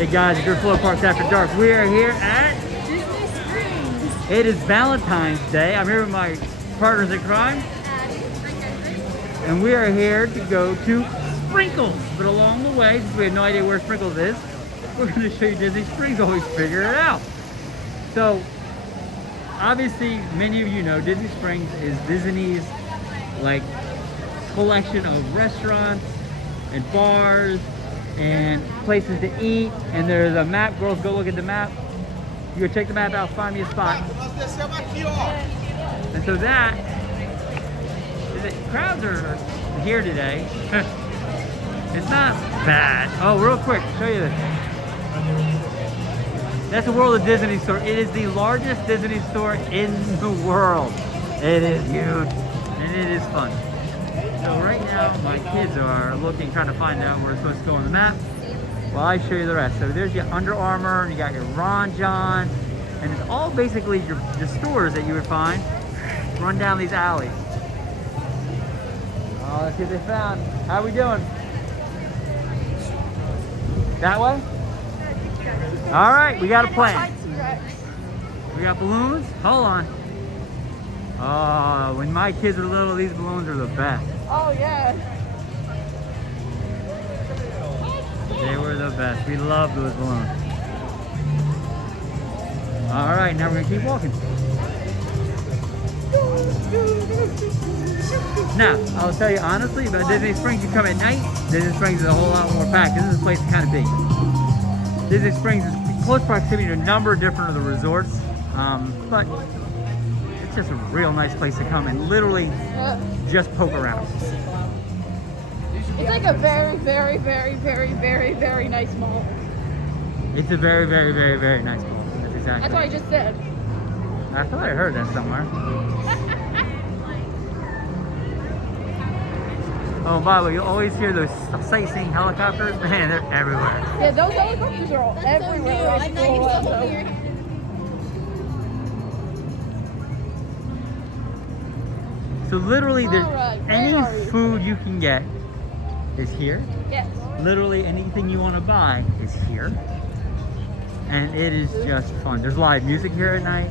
Hey guys, it's your Flow Parks After Dark. We are here at Disney Springs. It is Valentine's Day. I'm here with my partners in crime. And we are here to go to Sprinkles. But along the way, since we have no idea where Sprinkles is, we're going to show you Disney Springs while we figure it out. So, obviously, many of you know Disney Springs is Disney's like collection of restaurants and bars and places to eat. And there's a map. Girls, go look at the map. You go check the map out, find me a spot. And so that the crowds are here today. It's not bad. Oh, real quick, show you this. That's the World of Disney store. It is the largest Disney store in the world. It is huge and it is fun. So right now my kids are looking, trying to find out where we're supposed to go on the map while I show you the rest. So there's your Under Armour, and you got your Ron John, and it's all basically your stores that you would find run down these alleys. Oh, let's see what they found. How we doing? That way? All right, we got a plan. We got balloons. Hold on. Oh, when my kids were little, these balloons are the best. Oh, yeah. They were the best. We love those balloons. All right, now we're gonna keep walking. Now, I'll tell you honestly, about Disney Springs, you come at night, Disney Springs is a whole lot more packed. This is a place to kind of be. Disney Springs is close proximity to a number of different of the resorts, but it's just a real nice place to come and literally just poke around. It's like a very, very, very, very, very, very nice mall. It's a very, very, very, very nice mall. That's exactly. That's what I just said. I thought I heard that somewhere. Oh, by the way, you always hear those sightseeing helicopters. Man, they're everywhere. Yeah, those helicopters are all everywhere. I know you're so weird. So literally, there's Alright, any where are you? food you can get is here. Yes. Literally anything you want to buy is here. And it is just fun. There's live music here at night.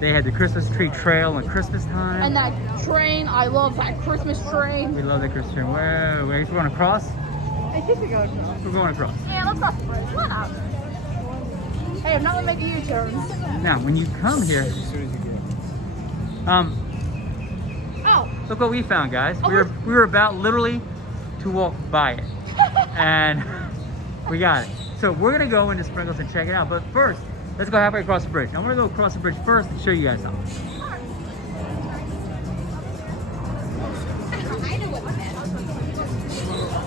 They had the Christmas tree trail on Christmas time. And that train, I love that Christmas train. We love the Christmas train. Where we're going across? I think we're going across. We're going across. Yeah, let's cross the bridge. Why not? Hey, I'm not gonna make a U-turn. Now, when you come here, Oh. look what we found, guys. Oh, We were about literally to walk by it, and we got it. So we're gonna go into Sprinkles and check it out. But first, let's go halfway across the bridge. I'm gonna go across the bridge first and show you guys something.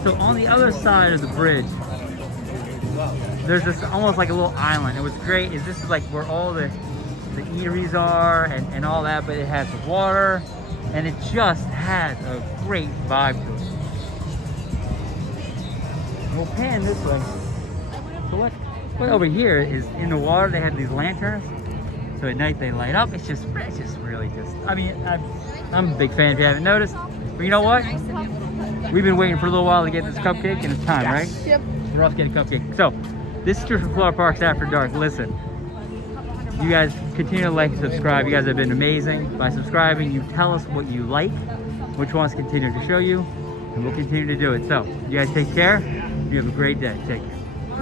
So on the other side of the bridge, there's this almost like a little island. And what's great is this is like where all the eateries are and all that, but it has water and it just has a great vibe to it. We'll pan this way. So what over here is in the water, they have these lanterns. So at night they light up. It's just really just, I mean, I'm a big fan if you haven't noticed. But you know what? We've been waiting for a little while to get this cupcake and it's time, right? Yep. We're off to get a cupcake. So, this is Trish from Flower Parks After Dark. Listen, you guys continue to like and subscribe. You guys have been amazing. By subscribing, you tell us what you like, which ones continue to show you, and we'll continue to do it. So, you guys take care. You have a great day. Take care.